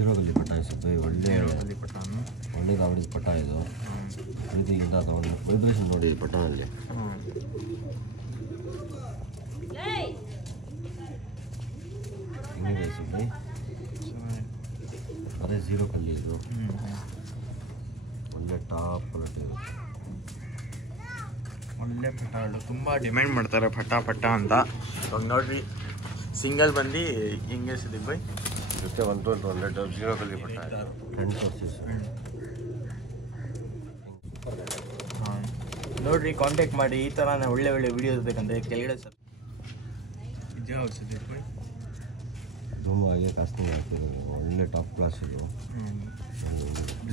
ಜೀರೋಗಲ್ಲಿ ಪಟ್ಟ ಸಿಗ್ತದೆ. ಒಳ್ಳೆ ಗಾವಡಿ ಪಟ್ಟ ಇದು. ಪ್ರೀತಿಗಿಂತ ತಗೊಂಡು ವೈಬ್ರೇಷನ್ ನೋಡಿ ಪಟ್ಟನಲ್ಲಿ. ಹೆಂಗಿದೆ ಸುಬ್ಬಿ? ಅದೇ ಜೀರೋ ಕಲ್ಲಿ ಇದು. ಒಳ್ಳೆ ಟಾಪ್ ಕ್ವಾಲಿಟಿ ಇದು. ಒಳ್ಳೆ ಪಟಾಗಳು ತುಂಬ ಡಿಮ್ಯಾಂಡ್ ಮಾಡ್ತಾರೆ ಪಟ ಅಂತ. ಇವಾಗ ನೋಡ್ರಿ ಸಿಂಗಲ್ ಬಂದು ಹಿಂಗೆ ಸಿದ್ದಿಗೆ ಬೈ ಜೊತೆ 100 ಜೀರೋ ಕಲ್ಲಿ ಪಟ್ಟ 10 ಪರ್ಸೆಸ್. ಹಾಂ ನೋಡ್ರಿ, ಕಾಂಟ್ಯಾಕ್ಟ್ ಮಾಡಿ. ಈ ಥರ ಒಳ್ಳೆ ವೀಡಿಯೋಸ್ ಬೇಕಂದ್ರೆ ಕೆಳಗಡೆ ಸರ್ ಇದು ಯಾವ್ದು ಸಿದ್ದಿಗೆ ಬೈ? ತುಂಬ ಹಾಗೆ ಕಾಸ್ಟ್ಲಿ ಆಗ್ತಿದೆ. ಒಳ್ಳೆ ಟಾಪ್ ಕ್ಲಾಸ್ ಇದು.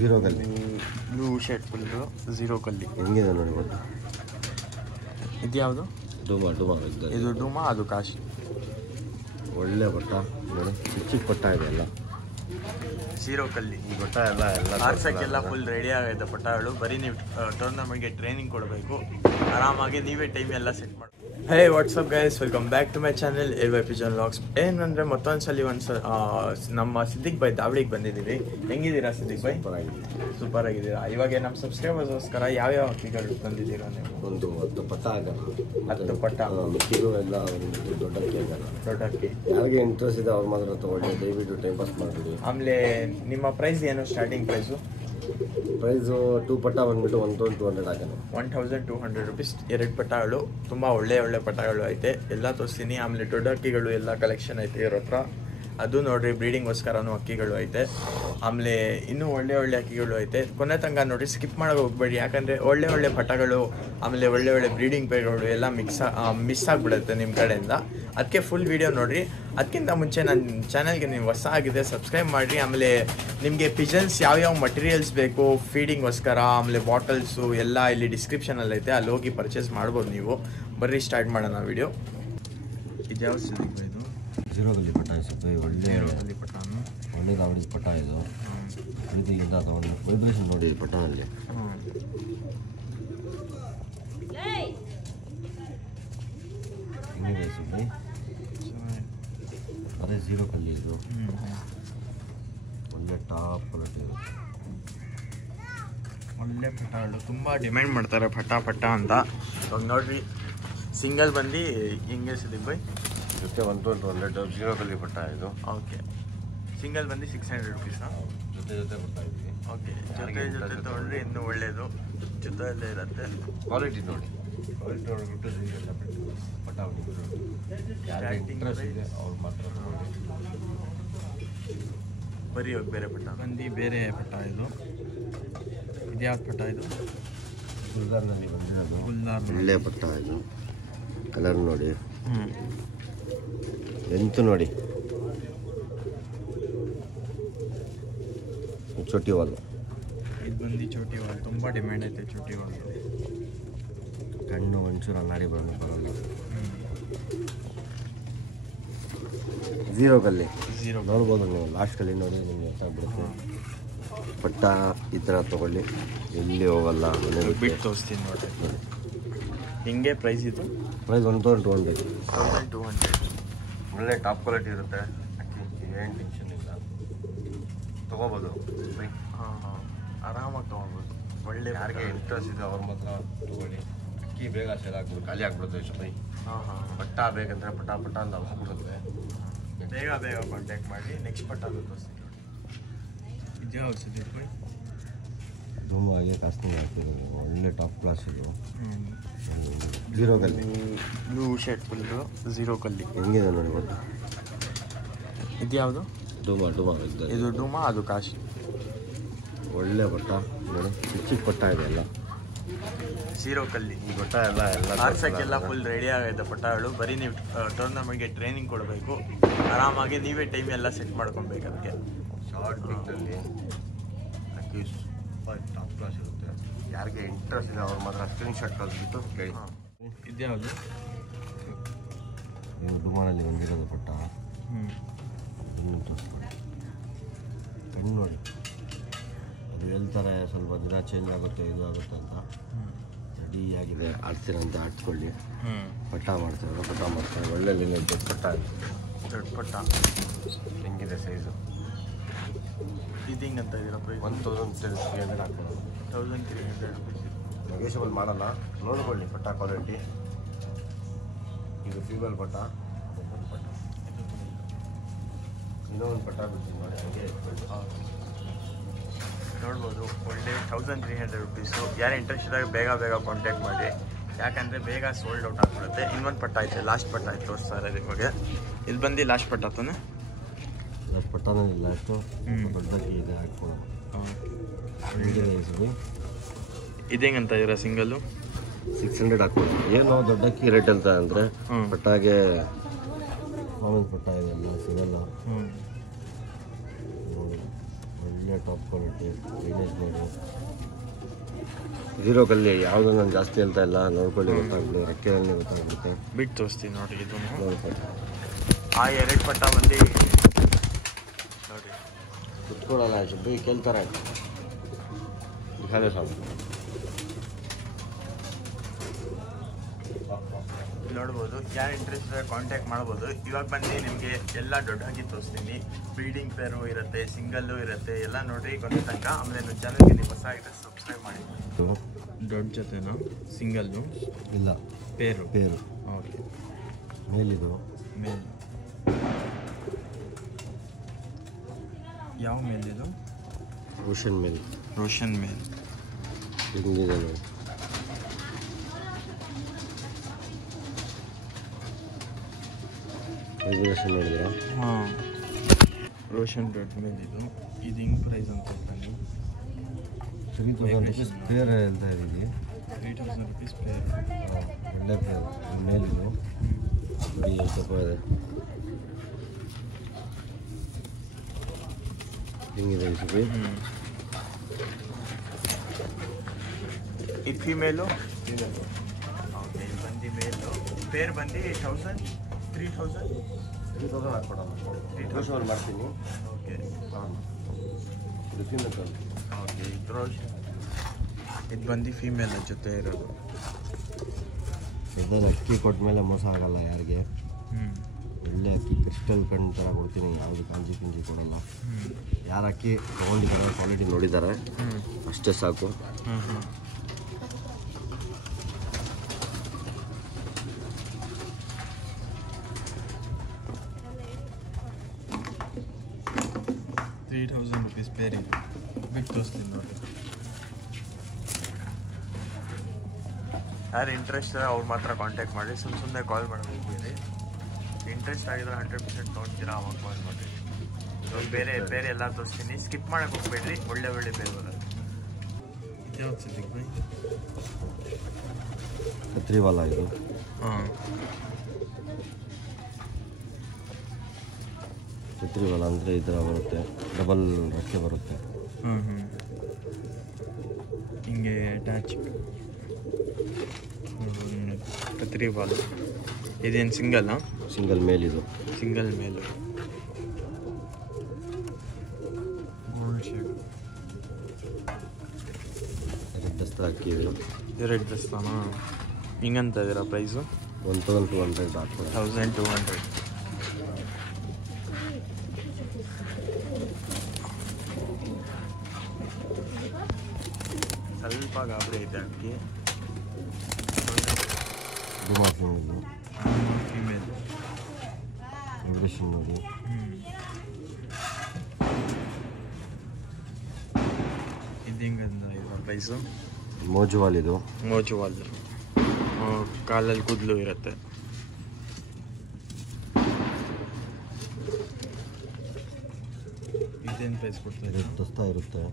ಜೀರೋ ಕಲ್ಲಿ ಬ್ಲೂ ಶರ್ಟ್ ಫುಲ್ಲು ಜೀರೋ ಕಲ್ಲಿ. ಹೆಂಗಿದೆ ನೋಡಿ ಗೊತ್ತು. ಇದು ಯಾವುದು? ಡೂಮಾ ಇದು ಡೂಮಾ, ಅದು ಕಾಶಿ. ಒಳ್ಳೆ ಪಟ್ಟ ನೋಡಿ, ಚಿಕ್ಕ ಪಟ್ಟ ಇದೆ ಎಲ್ಲ. ಜೀರೋ ಕಲ್ಲಿ ಈ ಪಟ್ಟ ಎಲ್ಲ ಆರ್ಸಕ್ಕೆಲ್ಲ ಫುಲ್ ರೆಡಿ ಆಗೈತೆ ಪಟ್ಟಗಳು. ಬರೀ ನೀವು ಟೂರ್ನಮೆಂಟ್ಗೆ ಟ್ರೈನಿಂಗ್ ಕೊಡಬೇಕು. ಆರಾಮಾಗಿ ನೀವೇ ಟೈಮ್ ಎಲ್ಲ ಸೆಟ್ ಮಾಡಿ. Hey what's up guys, welcome back to my channel AY Pigeon Vlogs. ಏನಂದರೆ ಮತ್ತೊಂದ್ಸಲಿ ನಮ್ಮ ಸಿದ್ದಿಕ್ ಬೈ ದಾವಳಿಗೆ ಬಂದಿದ್ದೀವಿ. ಹೆಂಗಿದ್ದೀರಾ ಸಿದ್ದಿಕ್ ಬೈ? ಸೂಪರ್ ಆಗಿದ್ದೀರಾ? ಇವಾಗ ನಮ್ಮ ಸಬ್ಸ್ಕ್ರೈಬರ್ಸ್ಗೋಸ್ಕರ ಯಾವ್ಯಾವ ಹಕ್ಕಿಗಳು ತಂದಿದ್ದೀರಾ ನೀವು? ಒಂದು 10 ಪಟ್ಟ ಆಗಲ್ಲ. 10 ಪಟ್ಟ ಮಿಕ್ಕಿಗೂ ಎಲ್ಲ ಒಂದು ದೊಡ್ಡ ಅಕ್ಕಿ ಆಗಲ್ಲ. ದೊಡ್ಡ ಅಕ್ಕಿ. ಯಾರಿಗೆ ಇಂಟ್ರೆಸ್ಟ್ ಇದೆ ಅವ್ರು ಮಾತ್ರ ತೊಗೊಳ್ಳಿ, ದಯವಿಟ್ಟು ಟೈಮ್ ಪಾಸ್ ಮಾಡಿಬಿಡಿ. ಆಮೇಲೆ ನಿಮ್ಮ ಪ್ರೈಸ್ ಏನು? ಸ್ಟಾರ್ಟಿಂಗ್ ಪ್ರೈಸು 2 ಪಟ್ಟ ಬಂದ್ಬಿಟ್ಟು 1200 ಹಾಕೋಣ. 1200 ರುಪೀಸ್ 2 ಪಟ್ಟಗಳು. ತುಂಬ ಒಳ್ಳೆ ಪಟ್ಟಗಳು ಐತೆ. ಎಲ್ಲ ತೋರಿಸ್ತೀನಿ. ಆಮೇಲೆ ದೊಡ್ಡ ಅಕ್ಕಿಗಳು ಎಲ್ಲ ಕಲೆಕ್ಷನ್ ಐತೆ ಇವ್ರ ಹತ್ರ. ಅದು ನೋಡ್ರಿ, ಬ್ರೀಡಿಂಗ್ಗೋಸ್ಕರನೂ ಅಕ್ಕಿಗಳು ಐತೆ. ಆಮೇಲೆ ಇನ್ನೂ ಒಳ್ಳೆ ಅಕ್ಕಿಗಳು ಐತೆ. ಕೊನೆ ತನಕ ನೋಡಿ, ಸ್ಕಿಪ್ ಮಾಡೋಕೆ ಹೋಗ್ಬೇಡಿ. ಯಾಕಂದರೆ ಒಳ್ಳೆ ಪಟ್ಟಗಳು ಆಮೇಲೆ ಒಳ್ಳೆ ಬ್ರೀಡಿಂಗ್ ಪೇಗಳು ಎಲ್ಲ ಮಿಸ್ ಆಗಿಬಿಡುತ್ತೆ ನಿಮ್ಮ ಕಡೆಯಿಂದ. ಅದಕ್ಕೆ ಫುಲ್ ವೀಡಿಯೋ ನೋಡಿರಿ. ಅದಕ್ಕಿಂತ ಮುಂಚೆ ನನ್ನ ಚಾನಲ್ಗೆ ನೀವು ಹೊಸ ಆಗಿದೆ ಸಬ್ಸ್ಕ್ರೈಬ್ ಮಾಡಿರಿ. ಆಮೇಲೆ ನಿಮಗೆ ಪಿಜನ್ಸ್ ಯಾವ್ಯಾವ ಮಟೀರಿಯಲ್ಸ್ ಬೇಕು ಫೀಡಿಂಗ್ಗೋಸ್ಕರ, ಆಮೇಲೆ ಬಾಟಲ್ಸು ಎಲ್ಲ ಇಲ್ಲಿ ಡಿಸ್ಕ್ರಿಪ್ಷನಲ್ಲಿ ಐತೆ. ಅಲ್ಲಿ ಹೋಗಿ ಪರ್ಚೇಸ್ ಮಾಡ್ಬೋದು ನೀವು. ಬರ್ರಿ ಸ್ಟಾರ್ಟ್ ಮಾಡೋಣ ವೀಡಿಯೋ. ಇದು ಯಾವ ಸಿಗುತ್ತೆ? ಇದು ಜೀರೋಗಲ್ಲಿ ಪಟ್ಟ ಸಿಗ್ತದೆ. ಒಳ್ಳೆ ಪಟ್ಟಾನು ಒಳ್ಳೆ ಗಾವಡಿ ಪಟ್ಟ ಇದು. ಪ್ರೀತಿಗಿಂತ ತಗೊಂಡು ವೈಬ್ರೇಷನ್ ನೋಡಿ ಪಟ್ಟನಲ್ಲಿ. ಹೆಂಗಿದೆ ಸುಬ್ಬಿ? ಅದೇ ಜೀರೋ ಕಲ್ಲಿ ಇದು. ಒಳ್ಳೆ ಟಾಪ್ ಕ್ವಾಲಿಟಿ ಇದು. ಒಳ್ಳೆ ಪಟಾಗಳು ತುಂಬ ಡಿಮ್ಯಾಂಡ್ ಮಾಡ್ತಾರೆ ಪಟ ಅಂತ. ಇವಾಗ ನೋಡ್ರಿ ಸಿಂಗಲ್ ಬಂದು ಹಿಂಗೆ ಸಿದ್ದಿಗೆ ಬೈ ಜೊತೆ 100 ಜೀರೋ ಕಲ್ಲಿ ಪಟ್ಟ ಇದು. ಓಕೆ, ಸಿಂಗಲ್ ಬಂದು 600 ರುಪೀಸಾ? ಜೊತೆ ಬರ್ತಾ ಇದ್ವಿ. ಓಕೆ, ಜೊತೆ ತೊಗೊಂಡ್ರೆ ಇನ್ನೂ ಒಳ್ಳೆಯದು. ಜೊತೆಯಲ್ಲೇ ಇರುತ್ತೆ. ಕ್ವಾಲಿಟಿ ನೋಡಿಬಿಟ್ಟು ಎಲ್ಲ ಪಟ್ಟ ಯಾರಿಗೆ ಇಂಟ್ರೆಸ್ಟ್ ಇದೆ ಅವ್ರು ಮಾತ್ರ ಬರೀ ಹೋಗಿ ಬೇರೆ ಪಟ್ಟ ಬಂದು ಬೇರೆ ಪಟ್ಟ. ಇದು ಯಾವ್ದು ಪಟ್ಟ? ಇದು ಗುಲ್ದಾರ್ನಲ್ಲಿ ಬಂದಿರೋದು. ಒಳ್ಳೆ ಪಟ್ಟ ಇದು. ಕಲರ್ ನೋಡಿ, ಎಂತು ನೋಡಿ, ಚೋಟಿ ವಾಲ್. ಇದು ಬಂದು ಚೋಟಿ ವಾಲ್. ತುಂಬ ಡಿಮ್ಯಾಂಡ್ ಐತೆ ಚೋಟಿ ವಾಲ್. ಕಣ್ಣು ಒಂಚೂರು ಅಲ್ಲಾಡಿ ಬರಲ್ಲ. ಜೀರೋ ಕಲ್ಲಿ ನೋಡ್ಬೋದು ನೀವು. ಲಾಸ್ಟ್ ಕಲ್ಲಿ ನೋಡಿ ನಿಮಗೆ ಗೊತ್ತಾಗ್ಬಿಡುತ್ತೆ. ಪಟ್ಟ ಈ ಥರ ತೊಗೊಳ್ಳಿ, ಎಲ್ಲಿ ಹೋಗಲ್ಲ. ಬಿಟ್ಟು ತೋರಿಸ್ತೀನಿ ನೋಡಿ. ಹಿಂಗೆ ಪ್ರೈಸ್ ಇದು? ಪ್ರೈಸ್ 1200. 1200. ಒಳ್ಳೆ ಟಾಪ್ ಕ್ವಾಲಿಟಿ ಇರುತ್ತೆ. ಏನು ಟೆನ್ಷನ್ ಇಲ್ಲ, ತೊಗೋಬೋದು. ಹಾಂ, ಆರಾಮಾಗಿ ತೊಗೊಬೋದು. ಒಳ್ಳೆ ಯಾರಿಗೆ ಇಂಟ್ರೆಸ್ಟ್ ಇದೆ ಅವ್ರು ಮಾತ್ರ ತೊಗೊಳ್ಳಿ. ಅಕ್ಕಿ ಬೇಗ ಸೇಲ್ ಆಗ್ಬಿಟ್ಟು ಖಾಲಿ ಆಗ್ಬಿಡುತ್ತೆ ಇಷ್ಟು. ಪಟ್ಟ ಬೇಕಂದ್ರೆ ಪಟ್ಟ ಅಂತ ಹೋಗ್ಬಿಡುತ್ತೆ. ಬೇಗ ಕಾಂಟ್ಯಾಕ್ಟ್ ಮಾಡಿ. ನೆಕ್ಸ್ಟ್ ಪಟ್ಟ ತೋರಿಸ್ತೀನಿ ನೋಡಿ. ಇದು ಯಾವ್ದು ಸಿದ್ದಿಗೆ? ತುಂಬ ಹಾಗೆ ಕಾಸ್ಟ್ಲಿ ಆಗ್ತಿದೆ. ಒಳ್ಳೆ ಟಾಪ್ ಕ್ಲಾಸ್ ಇದು. ಜೀರೋ ಕಲ್ಲಿ ಬ್ಲೂ ಶರ್ಟ್ ಫುಲ್ಲು ಜೀರೋ ಕಲ್ಲಿ. ಹೆಂಗಿದೆ ನೋಡಿ ಗೊತ್ತು. ಇದು ಯಾವುದು? ಡೂಮಾ ಇದು ಡೂಮಾ, ಅದು ಕಾಶಿ. ಒಳ್ಳೆ ಪಟ್ಟ ನೋಡಿ, ಚಿಕ್ಕ ಪಟ್ಟ ಇದೆ ಎಲ್ಲ. ಜೀರೋ ಕಲ್ಲಿ ಈ ಪಟ್ಟ ಎಲ್ಲ ಆರ್ಸಕ್ಕೆಲ್ಲ ಫುಲ್ ರೆಡಿ ಆಗೈತೆ ಪಟ್ಟಗಳು. ಬರೀ ನೀವು ಟೂರ್ನಮೆಂಟ್ಗೆ ಟ್ರೈನಿಂಗ್ ಕೊಡಬೇಕು. ಆರಾಮಾಗಿ ನೀವೇ ಟೈಮ್ ಎಲ್ಲ ಸೆಟ್ ಮಾಡ್ಕೊಬೇಕು. ಅದಕ್ಕೆ ಶಾರ್ಟ್ ಪಿಕ್ನಲ್ಲಿ ಅಕ್ಕಿ ಸೂಪರ್ ಟಾಪ್ ಕ್ಲಾಸ್ ಇರುತ್ತೆ. ಯಾರಿಗೆ ಇಂಟ್ರೆಸ್ಟ್ ಇದೆ ಅವ್ರು ಮಾತ್ರ ಸ್ಕ್ರೀನ್ ಶಾಟ್ ಕಳಿಸ್ಬಿಟ್ಟು ಕೇಳಿ. ಇದು ಯಾವುದು? ಇದು ಡುಮಾನಲ್ಲಿ ಬಂದಿರೋದು ಪಟ್ಟ. ಇನ್ನು ತೋರಿಸ್ಕೊಳ್ಳಿ, ಕಣ್ಣು ನೋಡಿ. ಅದು ಹೇಳ್ತಾರೆ ಸ್ವಲ್ಪ ದಿನ ಚೇಂಜ್ ಆಗುತ್ತೆ, ಇದು ಆಗುತ್ತೆ ಅಂತ. ರೆಡಿಯಾಗಿದೆ, ಆಡ್ತೀರಂತ ಆಡ್ಸ್ಕೊಳ್ಳಿ. ಪಟ್ಟ ಮಾಡ್ತಾರೆ. ಒಳ್ಳೆ ದೊಡ್ಡ ಪಟ್ಟ. ದೊಡ್ಡ ಪಟ್ಟ ಹೆಂಗಿದೆ ಸೈಜು? ಇದು ಹಿಂಗೆ ಅಂತ ಇದ್ದೀರಾ ಪ್ರೈಸ್? 1300 ಹಾಕ್ಬೋದು. 1300 ರುಪೀಸ್. ನೆಗೋಷಿಯಬಲ್ ಮಾಡಲ್ಲ, ನೋಡ್ಕೊಳ್ಳಿ ಪಟ್ಟ ಕ್ವಾಲಿಟಿ. ಇದು ಫೀಮೇಲ್ ಪಟ್ಟ, ಇನ್ನೊಂದು ಪಟ್ಟ ಬಿಡ್ತೀನಿ ನೋಡಿ, ಹಂಗೆ ನೋಡ್ಬೋದು. ಒಳ್ಳೆ 1300 ರುಪೀಸು. ಯಾರು ಇಂಟ್ರೆಸ್ಟ್ ಇದ್ದಾಗ ಬೇಗ ಕಾಂಟ್ಯಾಕ್ಟ್ ಮಾಡಿ, ಯಾಕಂದರೆ ಬೇಗ ಸೋಲ್ಡ್ ಔಟ್ ಆಗಿಬಿಡುತ್ತೆ. ಇನ್ನೊಂದು ಪಟ್ಟ ಐತೆ, ಲಾಸ್ಟ್ ಪಟ್ಟ ಆಯ್ತು ತೋರಿಸ್ತಾ ಇರೋದು ನಿಮಗೆ. ಇದು ಬಂದು ಲಾಸ್ಟ್ ಪಟ್ಟ ತಾನೆ? ಲಾಸ್ಟ್ ಪಟ್ಟನೇ ಇಲ್ಲ, ಅಷ್ಟು ದೊಡ್ಡದಾಗಿ ಇದೆ ಹಾಕ್ಬೋದು. ಇದು ಹೆಂಗಂತ ಇದ್ದೀರಾ ಸಿಂಗಲ್ಲು? 600 ಹಾಕ್ಬೋದು. ಏನು ದೊಡ್ಡಕ್ಕಿ ರೇಟ್ ಅಂತ ಅಂದರೆ ಪಟ್ಟಾಗೆ ಮಾಮೂಲಿ ಪಟ್ಟ ಇದೆಲ್ಲ ಸಿಗಲ್ಲ. ಒಳ್ಳೆ ಟಾಪ್ ಕ್ವಾಲಿಟಿ ಲೈನೇಜ್ ನೋಡಿ. ಜೀರೋ ಕಲ್ಲಿ ಯಾವುದು ನಾನು ಜಾಸ್ತಿ ಹೇಳ್ತಾ ಇಲ್ಲ, ನೋಡ್ಕೊಳ್ಳಿ, ಗೊತ್ತಾಗ್ಬಿಡಿ, ರೆಕ್ಕೆಯಲ್ಲಿ ಗೊತ್ತಾಗ್ಬಿಡುತ್ತೆ. ಬಿಟ್ಟು ತೋರಿಸ್ತೀನಿ ನೋಡಿ. ಇದು ನೋಡ್ಕೊಳ್ಳಿ. ಆ 2 ಪಟ್ಟ ಬಂದು ನೋಡಿ ಕುತ್ಕೊಳ್ಳಲ್ಲ, ಬೈ ಕೇಳ್ತಾರೆ ಸಾಕು. ನೋಡ್ಬೋದು. ಯಾರು ಇಂಟ್ರೆಸ್ಟ್ ಕಾಂಟ್ಯಾಕ್ಟ್ ಮಾಡ್ಬೋದು. ಇವಾಗ ಬಂದು ನಿಮಗೆ ಎಲ್ಲ ದೊಡ್ಡದಾಗಿ ತೋರಿಸ್ತೀನಿ. ಬ್ರೀಡಿಂಗ್ ಪೇರು ಇರುತ್ತೆ, ಸಿಂಗಲ್ಲು ಇರುತ್ತೆ, ಎಲ್ಲ ನೋಡ್ರಿ ಕೊನೆ ತನಕ. ಆಮೇಲೆ ನನ್ನ ಚಾನಲ್ಗೆ ನೀವು ಹೊಸ ಆಗಿದೆ ಸಬ್ಸ್ಕ್ರೈಬ್ ಮಾಡಿ. ದೊಡ್ಡ ಜೊತೆನಾ ಸಿಂಗಲ್ಲು? ಇಲ್ಲ, ಪೇರು. ಓಕೆ. ಮೇಲಿದು ಮೇಲ್ ಯಾವ ಮೇಲಿದು? ರೋಷನ್ ಮೇಲ್. ರೋಷನ್ ಮೇಲ್ ಹಿಂಗಿದೆ ನೋಡಿ. ರೆಗ್ಯುಲೇಷನ್ ನೋಡಿದ್ರಾ? ಹಾಂ, ರೋಷನ್ ದೊಡ್ಡ ಮೇಲ್ ಇದು. ಇದು ಹಿಂಗೆ ಪ್ರೈಸ್ ಅಂತ ಹೇಳ್ತಾನೆ. 3000 ರುಪೀಸ್ ಪೇರ್ ಹೇಳ್ತಾ ಇದ್ದೀವಿ. 3000 ರುಪೀಸ್ ಪೇರ್. ಒಳ್ಳೆ ಪೇರ್ ಮೇಲಿದು. ನೋಡಿ ಸ್ವಲ್ಪ ಇದೆ, ಹಿಂಗಿದೆ ಈ ಸುಬಿ. ಇದು ಫಿಮೇಲು? ಓಕೆ. ಇದು ಬಂದು ಮೇಲು. ಪೇರ್ ಬಂದು 3000 ಹಾಕ್ಕೊಡೋಣ. 3000 ಮಾಡ್ತೀನಿ. ಓಕೆ. ಇದು ಓಕೆ. ಇದು ಬಂದು ಫೀಮೇಲ್ ಜೊತೆ ಇರೋದು. ಇದನ್ನು ಅಕ್ಕಿ ಕೊಟ್ಟ ಮೇಲೆ ಮೋಸ ಆಗಲ್ಲ ಯಾರಿಗೆ. ಒಳ್ಳೆ ಅಕ್ಕಿ ಕ್ರಿಸ್ಟಲ್ ಕಣ್ಣು ಥರ ಕೊಡ್ತೀನಿ, ಯಾವುದು ಕಾಂಜಿ ಕೊಡಲ್ಲ. ಯಾರು ಅಕ್ಕಿ ತೊಗೊಂಡಿದ್ದಾರೆ, ಕ್ವಾಲಿಟಿ ನೋಡಿದ್ದಾರೆ, ಅಷ್ಟೇ ಸಾಕು. ₹3000 ಪೇರಿ. ಬಿಟ್ಟು ತೋರಿಸ್ತೀನಿ ನೋಡಿ. ಯಾರು ಇಂಟ್ರೆಸ್ಟ್ ಅವ್ರು ಮಾತ್ರ ಕಾಂಟ್ಯಾಕ್ಟ್ ಮಾಡಿ, ಸುಮ್ಮನೆ ಕಾಲ್ ಮಾಡೋದು. ಇಂಟ್ರೆಸ್ಟ್ ಆಗಿದ್ರೆ 100% ತೊಗೊಳ್ತೀರಾ, ಅವಾಗ ಕಾಲ್ ಮಾಡಿ. ಇವಾಗ ಬೇರೆ ಎಲ್ಲ ತೋರಿಸ್ತೀನಿ, ಸ್ಕಿಪ್ ಮಾಡೋಕೆ ಹೋಗ್ಬೇಡ್ರಿ. ಒಳ್ಳೆ ಬೇರೆ ಬರೋದು. ಯಾವ್ದು ಸಿದ್ದಿಕ್ ಬೈ? ಕತ್ರಿವಾಲ ಇದು. ಹಾಂ, ಕತ್ರಿವಾಲ ಅಂದರೆ ಈ ಥರ ಬರುತ್ತೆ, ಡಬಲ್ ರೆಕ್ಕೆ ಬರುತ್ತೆ. ಹಿಂಗೆ ಅಟ್ಯಾಚ್ ಕತ್ರಿವಾಲ. ಇದೇನು ಸಿಂಗಲ್ಲಾ? ಸಿಂಗಲ್ ಮೇಲಿದು. ಸಿಂಗಲ್ ಮೇಲು. Gold shade. ರೆಡ್ ದಸ್ತಾ ಅಕ್ಕಿ ಇದು. ರೆಡ್ ದಸ್ತಾನಾ? ಹಿಂಗಂತ ಇದೀರಾ ಪ್ರೈಸು? 1200 ಹಾಕ್ಬೋದು. 1200. ಸ್ವಲ್ಪ ಗಾಬರಿ ಐತೆ ಅಕ್ಕಿ. ಇದು ಫೀಮೇಲ್. ರೆಗ್ಯುಲೇಷನ್ ನೋಡಿ. ಇದು ಹಿಂಗಂದ ಇದರ ಪ್ರೈಸು? ಮೋಜುವಾಲ್ ಇದು. ಮೋಜುವಾಲ್. ಕಾಲಲ್ಲಿ ಕೂದಲು ಇರುತ್ತೆ. ಇದೇನು ಪ್ರೈಸ್ ಕೊಡ್ತಾ ಇದೆ? ದಸ್ತಾ ಇರುತ್ತೆ.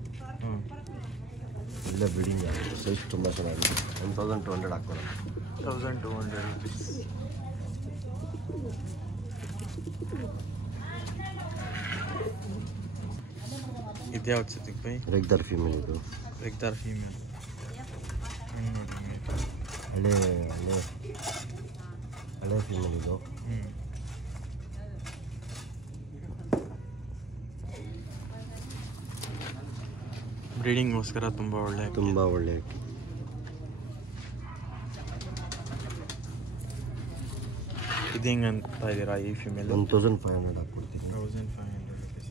ಒಳ್ಳೆ ಬ್ರೀಡಿಂಗ್ ಆಗುತ್ತೆ, ಸೈಜ್ ತುಂಬ ಚೆನ್ನಾಗಿದೆ. 1200 ಹಾಕ್ಕೊಳ್ಳೋಣ. 1200 ರುಪೀಸ್. ಇದ್ಯಾವ್ದು ಸಿದ್ದಿಕ್ ಬೈ? ರೆಗ್ದಾರ್ ಫೀಮೇಲ್ ಇದು. ರೆಗ್ದಾರ್ ಫೀಮೇಲ್. ಹಳೆ ಫೀಮೇಲ್ ಇದು. ಬ್ರೀಡಿಂಗ್ಗೋಸ್ಕರ ತುಂಬ ಒಳ್ಳೆ. ಇದು ಹೆಂಗೆ ಅಂತ ಇದ್ದೀರಾ ಈ ಫಿಮೇಲ್? 1500 ಹಾಕ್ಕೊಡ್ತೀನಿ. 1500 ರುಪೀಸ್.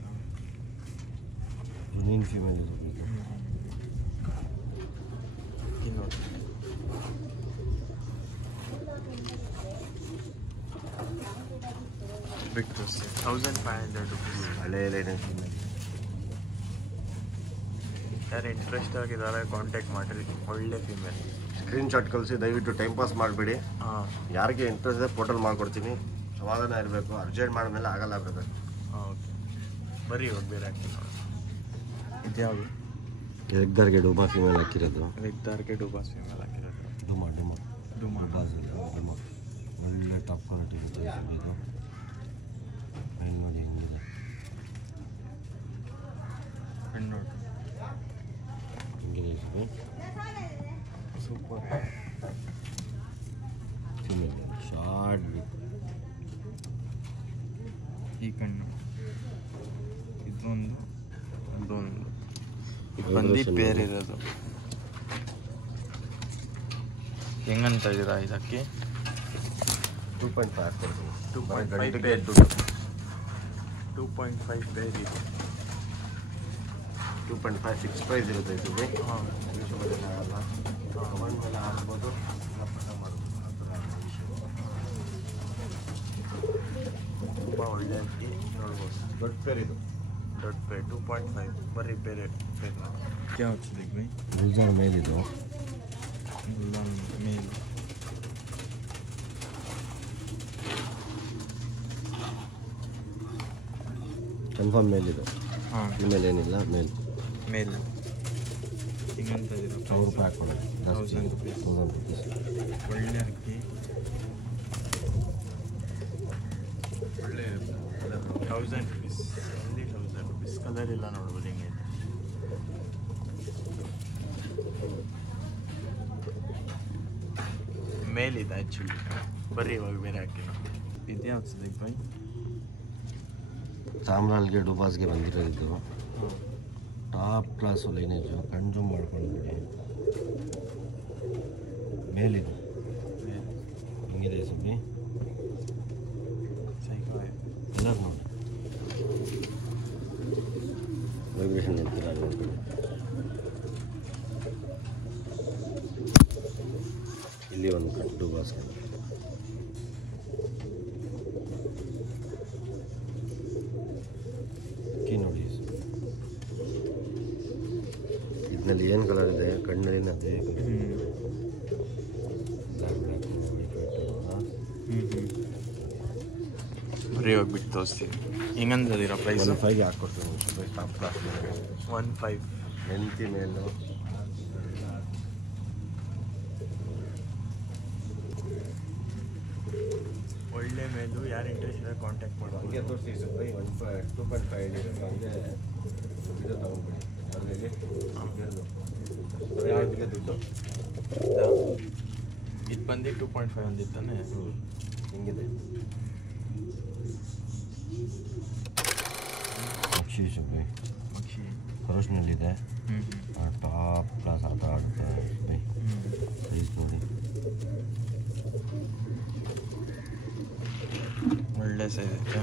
ಮೇನ್ ಫೀಮೇಲ್ ಇದು ನೋಡಿ ಬಿಗ್ ತೋರಿಸಿ 1500 ರುಪೀಸ್. ಹಳೆ ಲೈನ್ ಫೀಮೇಲ್. ಯಾರು ಇಂಟ್ರೆಸ್ಟ್ ಆಗಿದ್ದಾರೆ ಕಾಂಟ್ಯಾಕ್ಟ್ ಮಾಡಿರಿ, ಒಳ್ಳೆ ಫೀಮೇಲ್. ಸ್ಕ್ರೀನ್ಶಾಟ್ ಕಳಿಸಿ, ದಯವಿಟ್ಟು ಟೈಮ್ ಪಾಸ್ ಮಾಡಬೇಡಿ. ಹಾಂ, ಯಾರಿಗೆ ಇಂಟ್ರೆಸ್ಟ್ ಇದೆ ಪೋರ್ಟಲ್ ಮಾಡ್ಕೊಡ್ತೀನಿ. ಸಮಾಧಾನ ಇರಬೇಕು, ಅರ್ಜೆಂಟ್ ಮಾಡಿದ್ಮೇಲೆ ಆಗಲ್ಲ ಬ್ರದರ್. ಹಾಂ ಓಕೆ, ಬರೀ ಇವಾಗ ಬೇರೆ ಹಾಕಿ ನೋಡಿ. ಇದ್ಯಾವುದು? ಎಗ್ದಾರ್ಗೆ ಡೂಬಾ ಫೀಮೇಲ್ ಹಾಕಿರೋದು. ರೆಗ್ದಾರ್ಗೆ ಡೂಬಾಸ್ ಫೀಮೇಲ್ ಹಾಕಿರೋದು. ಡುಮಾ ಡುಮಾ ಡುಮಾ ಡೂಬಾಸ್ ಡುಮಾ ಒಳ್ಳೆ ಟಾಪ್ ಕ್ವಾಲಿಟಿ ಇರುತ್ತೆ ಇದು. ಮೇಲೆ ನೋಡಿ ಹೆಂಗಿದೆ, ಹೆಣ್ಣು ನೋಡಿ ಹೆಂಗಿದೆ ಇದು ಸೂಪರ್. Female short big. ಈ ಕಣ್ಣು ಇದೊಂದು ಅದೊಂದು ಬಂದು ಪೇರ್ ಇರೋದು. ಹೆಂಗಂತ ಇದ್ದೀರಾ ಇದಕ್ಕೆ? 2.5 ಹಾಕ್ಕೊಡ್ತೀನಿ. 2.5 ಪೇರ್ 2.5 ಪೇರ್ ಇದೆ. 2.5 ಫಿಕ್ಸ್ ಪ್ರೈಸ್ ಇರುತ್ತೆ ಇದು. ಹಾಂ, ಆಗಲ್ಲ, ಕಮೆಂಟ್ ಮೇಲೆ ಹಾಕ್ಬೋದು, ಮಾಡ್ಬೋದು. ಆ ಥರ ವಿಷಯ ತುಂಬ ಒಳ್ಳೆ ಅಕ್ಕಿ ನೋಡ್ಬೋದು. ದೊಡ್ಡ ಪೇರ್ ಇದು. ದೊಡ್ಡ ಪೇರ್ 2.5 ಬರೀ ಬೇರೆ ಪೇರ್ ನೋಡಿ. क्या देख भाई? ಗುಲ್ಜಾರ್ ಮೇಲಿದು. ಮೇಲ್ ಕನ್ಫರ್ಮ್ ಮೇಲಿದು. ಹಾಂ, ಫೀಮೇಲ್ ಏನಿಲ್ಲ, ಮೇಲ್. ಮೇಲ್ ಹಿಂಗಂತ ಇದ್ದೀರಾ? 1,000 ರೂಪಾಯಿ ಹಾಕ್ಕೊಡೋದು. 1000 rupees. 1000 rupees. ಒಳ್ಳೆ ಅಕ್ಕಿ, ಒಳ್ಳೆ 1000 rupees. only 1000 rupees. ಕಲರ್ ಎಲ್ಲ ನೋಡ್ಬೋದು ಹಿಂಗೆ. ಮೇಲಿದೆ ಆ್ಯಕ್ಚುಲಿ, ಬರ್ರಿ ಇವಾಗ ಬೇರೆ ಹಾಕಿ ನೋಡಿ. ಇದೇ ಅನ್ಸುತ್ತೆ ಬೈ. ಚಾಮ್ರಾಲ್ಗೆ ಡುಬಾಸ್ಗೆ ಬಂದಿರೋದು. ಟಾಪ್ ಕ್ಲಾಸು ಲೈನೇಜು, ಕನ್ಸ್ಯೂಮ್ ಮಾಡ್ಕೊಂಡ್ಬಿಡಿ. ಮೇಲಿದು ಹಿಂಗಿದೆ ಸುಬ್ಬಿ, ಕಲರ್ ನೋಡಿ, ವೈಬ್ರೇಷನ್ ನೋಡ್ತೀರಾ ನೋಡ್ಕೊಳ್ಳಿ. ಇಲ್ಲಿ ಒಂದು ಕಟ್ಟು ಬಾಸ್ಗೆ ಅಕ್ಕಿ ನೋಡಿ. ಇದರಲ್ಲಿ ಏನು ಕಲರ್ ಇದೆ? ಕಣ್ಣಲ್ಲಿನ ಅದೇ colour, black black white white. ಬರೀ ಹೋಗ್ಬಿಟ್ಟು ತೋರಿಸ್ತೀವಿ. ಹಿಂಗಂದಿರಾ ಪ್ರೈಸ್? 1.5ಗೆ ಹಾಕ್ಕೊಡ್ತೀನಿ. ಟಾಪ್ ಕ್ಲಾಸ್ 1.5 ಹೆಂಡತಿ ಮೇಲು. ಒಳ್ಳೆ ಮೇಲು. ಯಾರು ಇಂಟ್ರೆಸ್ಟ್ ಇದೆ ಕಾಂಟ್ಯಾಕ್ಟ್ ಮಾಡೋದು. ಹಂಗೆ ತೋರಿಸಿ ಸರ್, 2.5 ಹೇಳಿದ್ರು. ಹಂಗೆ ಇದು ತಗೊಂಡ್ಬಿಡಿ. ಅದರಲ್ಲಿ ಯಾವ್ದಿಗೆ ದುಡ್ಡು ಇದು ಬಂದು 2.5 ಅಂದಿತ್ತಾನೆ. ಹಿಂಗಿದೆ ಪಕ್ಷಿ ಸುಬ್ಬಿ, ಪಕ್ಷಿ ಕರೋಷ್ನಲ್ಲಿದೆ. ಟಾಪ್ ಕ್ಲಾಸ್ ಆಟ ಆಡುತ್ತೆ ಸುಬ್ಬಿ. ಸೈಜ್ ನೋಡಿ, ಒಳ್ಳೆ ಸೈಜ್ ಐತೆ.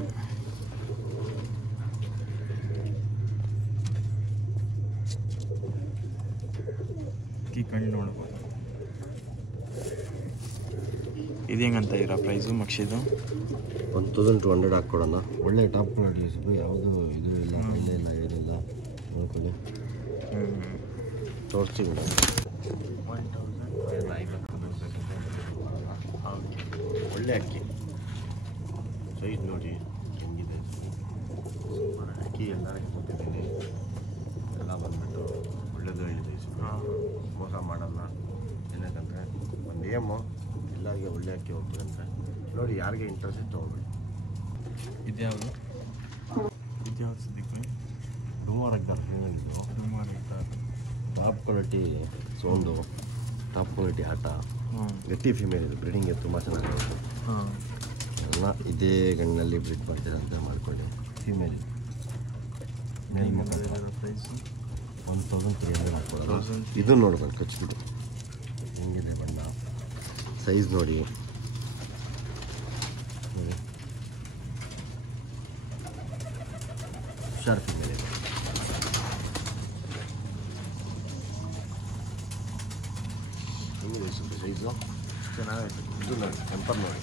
ಈ ಕಣ್ಣು ನೋಡ್ಬೋದು. ಇದು ಹೆಂಗಂತ ಇರೋ ಪ್ರೈಸು ಮಕ್ಷಿದು? 1200 ಹಾಕ್ಕೊಡೋಣ. ಒಳ್ಳೆ ಟಾಪ್ ಕ್ವಾಲಿಟಿ ಸುಬ್ಬಿ, ಯಾವುದು ಇದು ಇಲ್ಲ, ಕೈಲೇ ಇಲ್ಲ, ಏನಿಲ್ಲ. ನೋಡ್ಕೊಳ್ಳಿ, ತೋರಿಸ್ತೀವಿ. 1550 ಒಳ್ಳೆ ಅಕ್ಕಿ. ಸೈಜ್ ನೋಡಿ ಹೆಂಗಿದೆ. ಸೂಪರ್ ಅಕ್ಕಿ, ಎಲ್ಲರಿಗೂ ಕೊಟ್ಟಿದ್ದೀನಿ. ಎಲ್ಲ ಬಂದ್ಬಿಟ್ಟು ಒಳ್ಳೆಯದು ಇದೆ. ಹಾಂ, ಮೋಸ ಮಾಡಲ್ಲ. ಏನಕ್ಕಂದರೆ ಒಂದು ನೇಮು ಎಲ್ಲರಿಗೆ ಒಳ್ಳೆ ಅಕ್ಕಿ ಹೋಗ್ತದೆ ಅಂತ ನೋಡಿ. ಯಾರಿಗೆ ಇಂಟ್ರೆಸ್ಟ್ ಇತ್ತು ತೊಗೊಳ್ಳಿ. ಇದ್ಯಾವುದು? ಇದ್ಯಾವುದು ಸಿದ್ದಿಕ್ಕೆ? ಡುಮಾರಾಗ್ದಾರ ಫೀಮೇಲಿದು. Top quality sound, top quality ಆಟ, ಗಟ್ಟಿ ಫೀಮೇಲ್ ಇದು. ಬ್ರೀಡಿಂಗ್ಗೆ ತುಂಬ ಚೆನ್ನಾಗಿರುತ್ತೆ. ಹಾಂ, ಎಲ್ಲ ಇದೇ ಗಣ್ಣಿನಲ್ಲಿ ಬ್ರೀಡ್ ಮಾಡ್ತಾರೆ ಅಂತ ಮಾಡ್ಕೊಳ್ಳಿ. ಫೀಮೇಲ್ ಇದು. ಮೇಲ್ ಮುಖ ಪ್ರೈಸು 1300 ಹಾಕ್ಕೊಳ್ಳೋದು. ಇದು ನೋಡ್ಬೇಕು ಕಚ್ಚಿಬಿಟ್ಟು ಹೆಂಗಿದೆ ಬಣ್ಣ, ಸೈಜ್ ನೋಡಿ. ಹುಷಾರ್ ಫೀಮೇಲ್ ಇದೆ. ಹೆಂಗಿದೆ ಸೈಜು ಚೆನ್ನಾಗೈತೆ. ಇದು ನೋಡಿ ಟೆಂಪರ್ ನೋಡಿ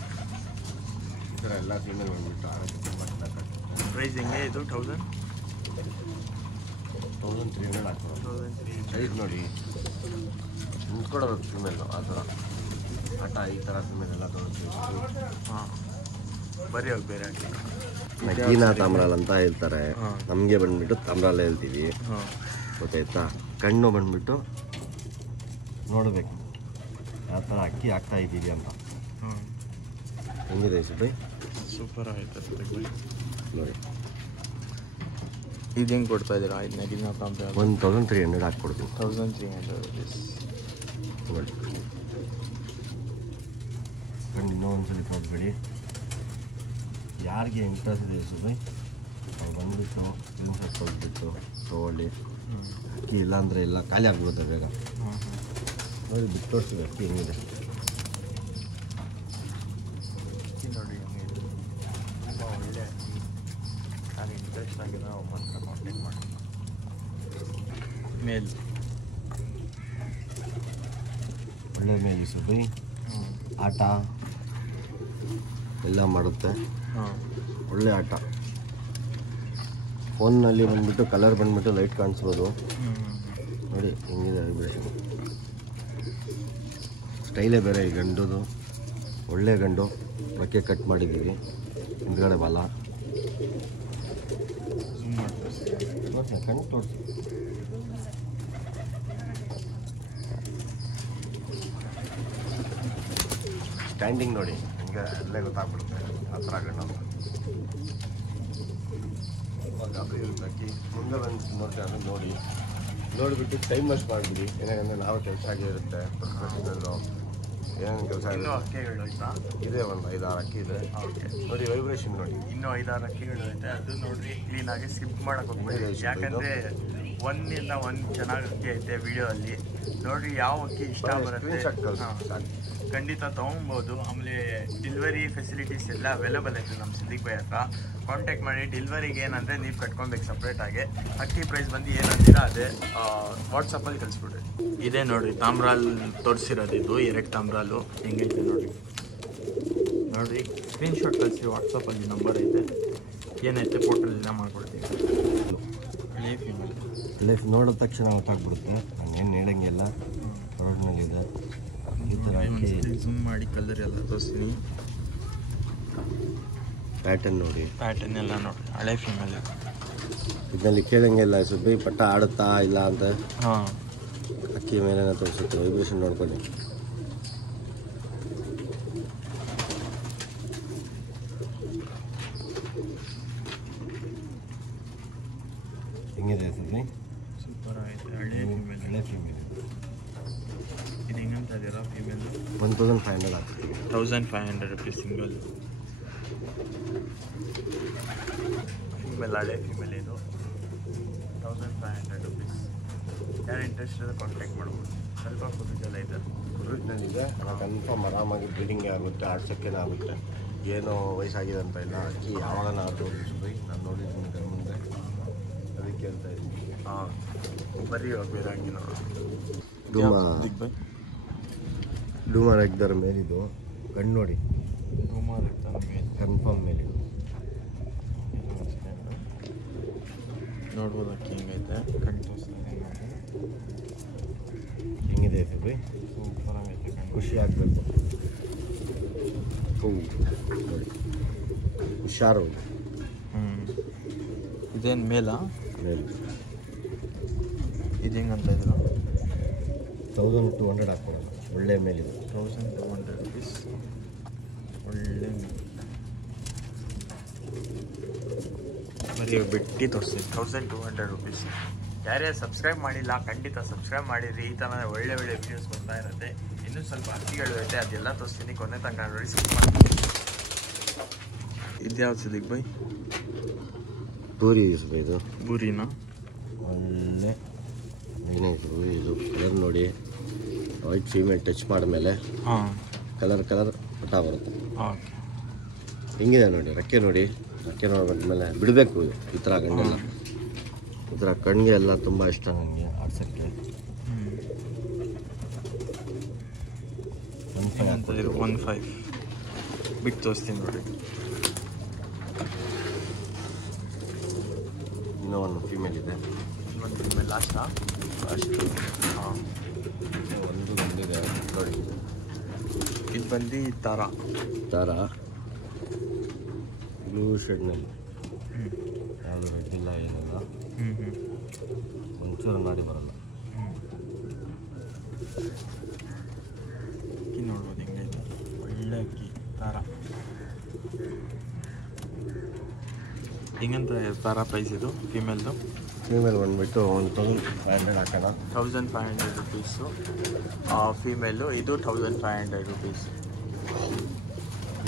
ಈ ಥರ ಎಲ್ಲ ಫೀಮೇಲ್ ಬಂದುಬಿಟ್ಟು ಆಡೋಕ್ಕೆ ತುಂಬ ಚೆನ್ನಾಗಿ ಪ್ರೈಸ್ ಹೆಂಗೆ ಇದು 1300 ಆಗ್ತದೆ. 1300. ಸೈಜ್ ನೋಡಿ ನಿಂತ್ಕೊಡೋದು ಫೀಮೇಲು ಆ ಥರ ಆಟ ಈ ಥರ ಫೀಮೇಲ್ ಎಲ್ಲ ತೋರಿಸ್ತೀವಿ. ಹಾಂ ಬರೀ ಹೋಗಿ ಬೇರೆ ಹಾಕಿ ನಗೀನಾ ತಾಮ್ರಾಲ್ ಅಂತ ಹೇಳ್ತಾರೆ. ನಮಗೆ ಬಂದ್ಬಿಟ್ಟು ತಾಮ್ರಾಲ್ ಹೇಳ್ತೀವಿ. ಹಾಂ ಗೊತ್ತಾಯ್ತಾ? ಕಣ್ಣು ಬಂದ್ಬಿಟ್ಟು ನೋಡಬೇಕು ಯಾವ ಥರ ಅಕ್ಕಿ ಹಾಕ್ತಾ ಇದ್ದೀವಿ ಅಂತ. ಹಾಂ ಹೆಂಗಿದೆ ಸುಬ್ಬಿ? ಸೂಪರ್ ಆಯ್ತು ನೋಡಿ ಇದು ಹೆಂಗೆ ಕೊಡ್ತಾ ಇದ್ದೀರಾ? ಇದು ನಗಿನ ತಾಮ್ರ 1300 ಹಾಕ್ಕೊಡ್ತೀನಿ. 1300 rupees. ನೋಡಿ ಕಣ್ಣು ಇನ್ನೂ ಒಂದ್ಸಲಿ ನೋಡ್ಬೇಡಿ. ಯಾರಿಗೆ ಇಂಟ್ರೆಸ್ಟ್ ಇದೆ ಸುಬ್ಬಿ ಅವ್ರು ಬಂದುಬಿಟ್ಟು ಸ್ಕ್ರೀನ್ಶಾಟ್ ಕೊಟ್ಬಿಟ್ಟು ತೊಗೊಳ್ಳಿ. ಅಕ್ಕಿ ಇಲ್ಲಾಂದರೆ ಎಲ್ಲ ಖಾಲಿ ಆಗ್ಬಿಡುತ್ತೆ ಬೇಗ. ನೋಡಿ ಬಿಟ್ಟು ತೋರಿಸ್ತೀವಿ ಅಕ್ಕಿ ಹೆಂಗಿದೆ. ನೋಡಿ ಹೆಂಗಿದೆ, ತುಂಬ ಒಳ್ಳೆ ಅಕ್ಕಿ. ನಾನು ಇಂಟ್ರೆಸ್ಟ್ ಆಗಿದೆ ನಾವು ಮಾತ್ರ ಕಾಂಟ್ಯಾಕ್ಟ್ ಮಾಡಿ. ಮೇಲ್ ಒಳ್ಳೆ ಮೇಲೆ ಸುಬ್ಬಿ ಆಟ ಎಲ್ಲ ಮಾಡುತ್ತೆ. ಹಾಂ ಒಳ್ಳೆ ಆಟ. ಫೋನ್ನಲ್ಲಿ ಬಂದುಬಿಟ್ಟು ಕಲರ್ ಬಂದುಬಿಟ್ಟು ಲೈಟ್ ಕಾಣಿಸ್ಬೋದು. ನೋಡಿ ಹೆಂಗಿದೆ ವೈಬ್ರೇಷನ್. ಸ್ಟೈಲೇ ಬೇರೆ ಈ ಗಂಡುದು. ಒಳ್ಳೆ ಗಂಡು. ಬಕ್ಕೆ ಕಟ್ ಮಾಡಿದ್ದೀವಿ. ಹಿಂದ್ಗಡೆ ಬಾಲ ತೋರಿಸಿ ಕಣ್ಣು ತೋರಿಸಿ. ಸ್ಟ್ಯಾಂಡಿಂಗ್ ನೋಡಿ ಹಿಂಗೆ ಅಲ್ಲೇ ಗೊತ್ತಾಗ್ಬಿಡುತ್ತೆ ಆ ಥರ ಗಂಡು. ಗಾಬರಿ ಇರುತ್ತೆ ಅಕ್ಕಿ. ಮುಂದೆ ಬಂದು ನೋಡ್ತೀವಿ ಅಂದರೆ ನೋಡಿಬಿಟ್ಟು ಟೈಮ್ ವೇಸ್ಟ್ ಮಾಡಿಬಿಡಿ. ಏನಾಗಂದರೆ ನಾವು ಕೆಲಸ ಆಗಿರುತ್ತೆ ಪ್ರೊಫೆಷನಲ್ಲು ಏನೇನು ಕೆಲಸ ಇನ್ನೂ ಅಕ್ಕಿಗಳು ಆಯ್ತಾ? ಇದೆ. ಒಂದು 5-6 ಅಕ್ಕಿ ಇದೆ. ಓಕೆ ನೋಡಿ ವೈಬ್ರೇಷನ್ ನೋಡಿ. ಇನ್ನೂ 5-6 ಅಕ್ಕಿಗಳು ಐತೆ. ಅದು ನೋಡ್ರಿ ಕ್ಲೀನಾಗಿ ಸ್ಕಿಪ್ ಮಾಡಕ್ಕೆ ಹೋಗ್ಬೇಡಿ. ಯಾಕಂದರೆ ಒಂದಿಂದ ಒಂದು ಚೆನ್ನಾಗಿ ಅಕ್ಕಿ ಐತೆ ವಿಡಿಯೋ ಅಲ್ಲಿ. ನೋಡ್ರಿ ಯಾವ ಅಕ್ಕಿ ಇಷ್ಟ ಬರುತ್ತೆ ಖಂಡಿತ ತೊಗೊಬೋದು. ಆಮೇಲೆ ಡೆಲಿವರಿ ಫೆಸಿಲಿಟೀಸ್ ಎಲ್ಲ ಅವೈಲೇಬಲ್ ಐತೆ ನಮ್ಮ ಸಿದ್ದಿಕ್ ಬೈ ಹತ್ರ. ಕಾಂಟ್ಯಾಕ್ಟ್ ಮಾಡಿ. ಡೆಲಿವರಿಗೆ ಏನಂದರೆ ನೀವು ಕಟ್ಕೊಬೇಕು ಸಪ್ರೇಟಾಗಿ. ಅಕ್ಕಿ ಪ್ರೈಸ್ ಬಂದು ಏನಂತೀರಾ ಅದೇ ವಾಟ್ಸಪ್ಪಲ್ಲಿ ಕಳಿಸ್ಬಿಡ್ರಿ. ಇದೇ ನೋಡಿರಿ ತಾಮ್ರಾಲ್ ತೋರಿಸಿರೋದು. ಇದು 2 ತಾಮ್ರಾಲು ಹೆಂಗೈತೆ ನೋಡಿರಿ ಸ್ಕ್ರೀನ್ಶಾಟ್ ಕಳಿಸಿ. ವಾಟ್ಸಪ್ಪಲ್ಲಿ ನಂಬರ್ ಐತೆ, ಏನೈತೆ ಫೋಟೋಲೆಲ್ಲ ಮಾಡ್ಕೊಡ್ತೀವಿ. ಹಳೆ ಫೀಮೇಲ್ ಲೈಫ್ ನೋಡಿದ ತಕ್ಷಣ ಗೊತ್ತಾಗ್ಬಿಡುತ್ತೆ. ನಾನು ಏನು ಹೇಳಂಗಿಲ್ಲ. ರೋಡ್ನಲ್ಲಿದೆ ಈ ಥರ ಅಕ್ಕಿ. ಝೂಮ್ ಮಾಡಿ ಕಲರ್ ಎಲ್ಲ ತೋರಿಸ್ತೀನಿ. ಪ್ಯಾಟರ್ನ್ ನೋಡಿ. ಪ್ಯಾಟರ್ನ್ ಎಲ್ಲ ನೋಡಿ. ಹಳೆ ಫೀಮೇಲ್ ಇದರಲ್ಲಿ ಕೇಳಂಗಿಲ್ಲ ಸುಬ್ಬಿ ಪಟ್ಟ ಆಡುತ್ತಾ ಇಲ್ಲ ಅಂತ. ಹಾಂ ಅಕ್ಕಿ ಮೇಲೆ ತೋರಿಸುತ್ತೆ. ವೈಬ್ರೇಷನ್ ನೋಡ್ಕೊಳ್ಳಿ. ಹೆಂಗಿದೆ ಸುಬ್ಬಿ? ಸೂಪರ್ ಆಗಿದೆ. ಹಳೆ ಫೀಮೇಲ್. ಹಳೆ ಫೀಮೇಲ್. ಇದು ಹೆಂಗಂತ ಇದೀರಾ ಫೀಮೇಲ್? 1500 ಆಗ್ತೀವಿ. 1500 rupees ಸಿಂಗಲ್ ಫೀಮೇಲ್. ಹಳೆ ಫೀಮೇಲ್ ಇದು 1500 rupees. ಯಾರು ಇಂಟ್ರೆಸ್ಟ್ ಇದೆ ಕಾಂಟ್ಯಾಕ್ಟ್ ಮಾಡ್ಬೋದು. ಸ್ವಲ್ಪ ಫುಟೇಜೆಲ್ಲ ಇದೆ. ಕುರುಜಿನಲ್ಲಿದೆ. ಕನ್ಫರ್ಮ್ ಆರಾಮಾಗಿ ಬ್ರೀಡಿಂಗ್ ಆಗುತ್ತೆ. ಆಡ್ಸೋಕ್ಕೇನೆ ಆಗುತ್ತೆ. ಏನೋ ವಯಸ್ಸಾಗಿದೆ ಅಂತ ಇಲ್ಲ. ಅಕ್ಕಿ ಯಾವಾಗ ಆದರೂ ಸುಬ್ಬಿ ನಾನು ನೋಡಿದ್ದೀನಿ ಕಣ್ಣು ಮುಂದೆ. ಅದಕ್ಕೆ ಅಂತ ಇದ್ದೀನಿ. ಹಾಂ ಬರೀ ಬೇರೆ ಹಂಗೆ ನೋಡೋಣ. ಡೂಮಾ ರೆಗ್ದರ್ ಮೇಲಿದು ಕಣ್ಣು ನೋಡಿ. ಕನ್ಫರ್ಮ್ ಮೇಲಿದು ನೋಡ್ಬೋದು ಅಕ್ಕಿ ಹೆಂಗೈತೆ. ಕಣ್ಣು ಹೆಂಗಿದೆ ಸುಬ್ಬಿ? ಸೂಪರ್ ಆಗೈತೆ. ಖುಷಿ ಆಗಬೇಕು. ನೋಡಿ ಹುಷಾರು. ಇದೇನು ಮೇಲಾ? ಮೇಲೆ ಇದು ಹೆಂಗಂತ ಇದ್ರು? 1200 ಹಾಕ್ಕೊಡೋದು. ಒಳ್ಳೆ ಮೇಲಿದೆ. 1200 rupees. ಒಳ್ಳೆ ಬರೀ ಬಿಟ್ಟು ತೋರಿಸಿ. 1200 rupees. ಯಾರ್ಯಾರು ಸಬ್ಸ್ಕ್ರೈಬ್ ಮಾಡಿಲ್ಲ ಖಂಡಿತ ಸಬ್ಸ್ಕ್ರೈಬ್ ಮಾಡಿರಿ. ಈ ಥರ ಒಳ್ಳೆ ವೀಡಿಯೋಸ್ ಬರ್ತಾ ಇರುತ್ತೆ. ಇನ್ನೂ ಸ್ವಲ್ಪ ಅಕ್ಕಿಗಳು ಐತೆ, ಅದೆಲ್ಲ ತೋರಿಸ್ತೀನಿ. ಕೊನೆ ತನಕ ನೋಡಿ ಸ್ಕಿಪ್ ಮಾಡಿ. ಇದ್ಯಾವ್ದು ಸಿದ್ದಿಕ್ ಬೈ? ಪೂರಿ ಸುಬ್ಬಿ ಇದು. ಬೂರಿನಾ? ಒಳ್ಳೆ ಏನಾಯ್ತು ಇದು ಕಲರ್ ನೋಡಿ. ವೈಟ್ ಫೀಮೇಲ್ ಟಚ್ ಮಾಡಿದ್ಮೇಲೆ ಹಾಂ ಕಲರ್ ಪಟ ಬರುತ್ತೆ. ಓಕೆ ಹಿಂಗಿದೆ ನೋಡಿ. ರೆಕ್ಕೆ ನೋಡಿ. ರೆಕ್ಕೆ ನೋಡ್ಬಿಟ್ಮೇಲೆ ಬಿಡಬೇಕು. ಈ ಥರ ಗಂಡೆಲ್ಲ ಈ ಥರ ಕಣ್ಣಿಗೆ ಎಲ್ಲ ತುಂಬ ಇಷ್ಟ ನನಗೆ ಆಡ್ಸೋಕ್ಕೆ. 1.5 ಅಂತ ಇದು 1.5 ಬಿಟ್ಟು ತೋರಿಸ್ತೀನಿ ನೋಡಿ. ಇನ್ನೂ ಒಂದು ಫೀಮೇಲ್ ಇದೆ. ಒಂದು ಫೀಮೇಲ್ ಲಾಸ್ಟಾ ಅಷ್ಟು. ಹಾಂ, ಒಂದು ಬಂದಿದೆ ನೋಡಿ. ಇದು ಬಂದು ತಾರ ಬ್ಲೂ ಶೇಡ್ನಲ್ಲಿ, ಯಾವುದು ರೆಡ್ ಇಲ್ಲ ಏನಿಲ್ಲ, ಒಂಚೂರು ನಾಡಿ ಬರಲ್ಲ. ಅಕ್ಕಿ ನೋಡ್ಬೋದು ಹೆಂಗೈತೆ, ಒಳ್ಳೆ ಅಕ್ಕಿ ತಾರ. ಹೆಂಗಂತ ತಾರ ಪ್ರೈಸ್ ಇದು ಫೀಮೇಲ್ದು? ಫೀಮೇಲ್ ಬಂದುಬಿಟ್ಟು 1,500 ಹಾಕೋಣ. 1,500 ರುಪೀಸು ಫೀಮೇಲು. ಇದು 1,500 ರುಪೀಸ್.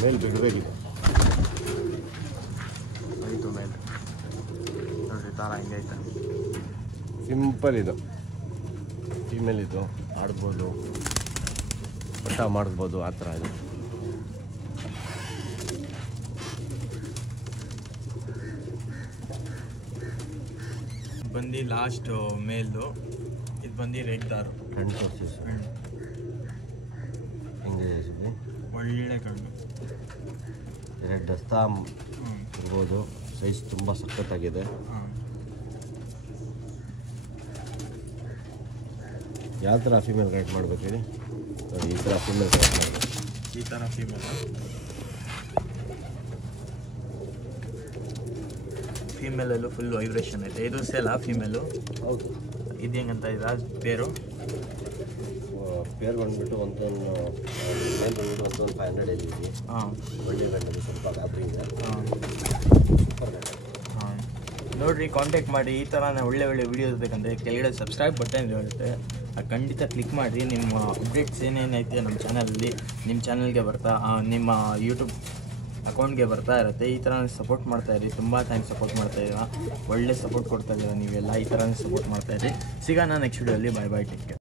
ಮೇಲ್ ಬಿಡಬೇಡಿ, ಇದು ಮೇಲೆ ನೋಡಿರಿ ತಾರ ಹೆಂಗೈತೆ. ಸಿಂಪಲ್ ಇದು ಫೀಮೇಲ್. ಇದು ಆಡ್ಬೋದು, ಪಟ್ಟ ಮಾಡಿಸ್ಬೋದು, ಆ ಥರ ಇದು. ಬಂದು ಲಾಸ್ಟ್ ಮೇಲ್ದು. ಇದು ಬಂದು ರೆಡ್ ದಾರು. ಕಣ್ಣು ತೋರಿಸಿ ಹೆಂಗಿದೆ ಸುದ್ದಿ? ಒಳ್ಳೆ ಕಣ್ಣು. ಎರಡು ದಸ್ತಾ ಇರ್ಬೋದು. ಸೈಜ್ ತುಂಬ ಸಖತ್ತಾಗಿದೆ. ಯಾವ ಥರ ಫೀಮೇಲ್ ಕನೆಕ್ಟ್ ಮಾಡ್ಬೇಕು ಹೇಳಿ? ನೋಡಿ, ಈ ಥರ ಫೀಮೇಲ್ ಕನೆಕ್ಟ್ ಮಾಡಬೇಕು. ಈ ಥರ ಫೀಮೇಲಲ್ಲೂ ಫುಲ್ ವೈಬ್ರೇಷನ್ ಐತೆ. ಇದು ಸೇಲಾ ಫೀಮೇಲು? ಹೌದು. ಇದು ಹೆಂಗಂತ ಇದೆ ಪೇರು? ಪೇರ್ ಬಂದುಬಿಟ್ಟು ಒಂದು ಮೇಲ್ ಬಂದುಬಿಟ್ಟು 1,500 ಹೇಳಿದ್ವಿ. ಹಾಂ, ಒಳ್ಳೆ ಗಂಡಲ್ಲಿ ಸ್ವಲ್ಪ ಗಾಬರಿ ಇದೆ. ಹಾಂ ಸೂಪರ್ ಗಂಡ. ಹಾಂ, ನೋಡಿರಿ, ಕಾಂಟ್ಯಾಕ್ಟ್ ಮಾಡಿ. ಈ ಥರ ಒಳ್ಳೆ ವೀಡಿಯೋಸ್ ಬೇಕಂದರೆ ಕೆಳಗಡೆ ಸಬ್ಸ್ಕ್ರೈಬ್ ಬಟನ್ ಇರುತ್ತೆ, ಖಂಡಿತ ಕ್ಲಿಕ್ ಮಾಡಿ. ನಿಮ್ಮ ಅಪ್ಡೇಟ್ಸ್ ಏನೇನೈತೆ ನಮ್ಮ ಚಾನಲಲ್ಲಿ ನಿಮ್ಮ ಚಾನಲ್ಗೆ ನಿಮ್ಮ ಯೂಟ್ಯೂಬ್ ಅಕೌಂಟ್ಗೆ ಬರ್ತಾ ಇರುತ್ತೆ. ಈ ಥರ ಸಪೋರ್ಟ್ ಮಾಡ್ತಾಯಿರಿ. ತುಂಬ ಥ್ಯಾಂಕ್ಸ್ ಸಪೋರ್ಟ್ ಮಾಡ್ತಾಯಿದ್ದೀರಾ, ಒಳ್ಳೆ ಸಪೋರ್ಟ್ ಕೊಡ್ತಾಯಿದ್ದೀರಾ ನೀವೆಲ್ಲ. ಈ ಥರ ಸಪೋರ್ಟ್ ಮಾಡ್ತಾಯಿರಿ. ಸಿಗೋಣ ನೆಕ್ಸ್ಟ್ ವಿಡಿಯೋಲಿ. ಬಾಯ್ ಬಾಯ್, ಟೇಕ್ ಕೇರ್.